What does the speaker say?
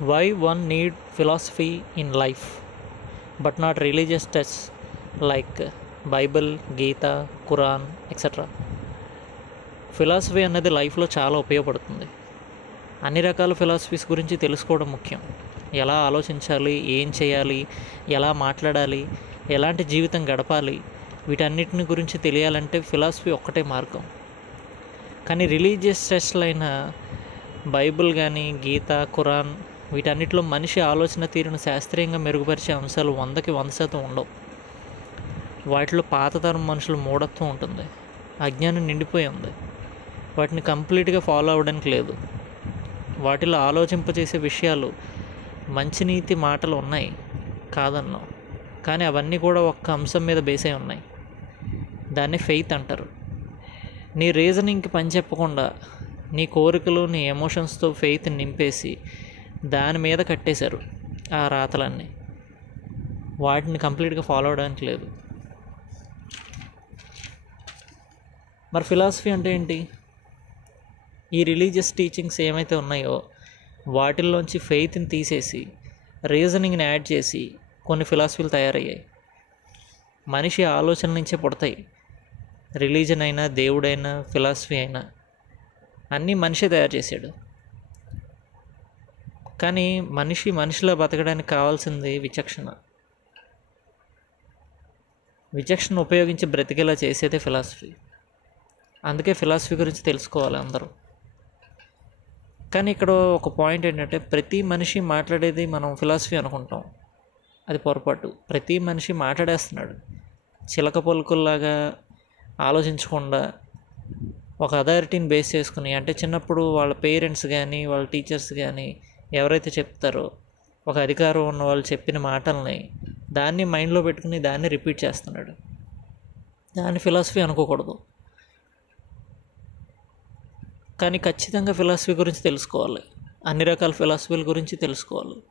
Why one need philosophy in life but not religious texts like Bible, Gita, Quran, etc. Philosophy అనేది లైఫ్లో చాలా ఉపయోగపడుతుంది. అన్ని రకాల ఫిలాసఫీస్ గురించి తెలుసుకోవడం ముఖ్యం. ఎలా ఆలోచించాలి, ఏం చేయాలి, ఎలా మాట్లాడాలి, ఎలాంటి జీవితం గడపాలి, వీటన్నిటిని గురించి తెలియాలంటే ఫిలాసఫీ ఒక్కటే మార్గం. కానీ రిలీజియస్ టెక్స్ట్లైన బైబిల్ కానీ, గీత, ఖురాన్ వీటన్నిటిలో మనిషి ఆలోచన తీరును శాస్త్రీయంగా మెరుగుపరిచే అంశాలు 100% ఉండవు. వాటిలో పాతతరం మనుషుల మూఢత్వం ఉంటుంది, అజ్ఞానం నిండిపోయి ఉంది. వాటిని కంప్లీట్గా ఫాలో అవ్వడానికి లేదు. వాటిలో ఆలోచింపచేసే విషయాలు, మంచినీతి మాటలు ఉన్నాయి కాదన్నాం, కానీ అవన్నీ కూడా ఒక్క అంశం మీద బేస్ అయి ఉన్నాయి. దాన్ని ఫెయిత్ అంటారు. నీ రీజనింగ్కి పని చెప్పకుండా నీ కోరికలు, నీ ఎమోషన్స్తో ఫెయిత్ నింపేసి దాని మీద కట్టేశారు ఆ రాతలన్నీ. వాటిని కంప్లీట్గా ఫాలో అవడానికి లేదు. మరి ఫిలాసఫీ అంటే ఏంటి? ఈ రిలీజియస్ టీచింగ్స్ ఏమైతే ఉన్నాయో వాటిల్లోంచి ఫెయిత్ని తీసేసి రీజనింగ్ని యాడ్ చేసి కొన్ని ఫిలాసఫీలు తయారయ్యాయి. మనిషి ఆలోచనల నుంచే పుడతాయి. రిలీజన్ అయినా, దేవుడైనా, ఫిలాసఫీ అయినా అన్నీ మనిషే తయారు చేశాడు. కానీ మనిషిలో బతకడానికి కావాల్సింది విచక్షణ. విచక్షణ ఉపయోగించి బ్రతికేలా చేసేదే ఫిలాసఫీ. అందుకే ఫిలాసఫీ గురించి తెలుసుకోవాలి అందరూ. కానీ ఇక్కడ ఒక పాయింట్ ఏంటంటే, ప్రతి మనిషి మాట్లాడేది మనం ఫిలాసఫీ అనుకుంటాం. అది పొరపాటు. ప్రతి మనిషి మాట్లాడేస్తున్నాడు. చిలక పలుకుల్లాగా ఆలోచించకుండా ఒక అథారిటీని బేస్ చేసుకుని, అంటే చిన్నప్పుడు వాళ్ళ పేరెంట్స్ కానీ, వాళ్ళ టీచర్స్ కానీ ఎవరైతే చెప్తారో, ఒక అధికారం ఉన్న వాళ్ళు చెప్పిన మాటల్ని దాన్ని మైండ్లో పెట్టుకుని దాన్ని రిపీట్ చేస్తున్నాడు. దాన్ని ఫిలాసఫీ అనుకోకూడదు. కానీ ఖచ్చితంగా ఫిలాసఫీ గురించి తెలుసుకోవాలి. అన్ని రకాల ఫిలాసఫీల గురించి తెలుసుకోవాలి.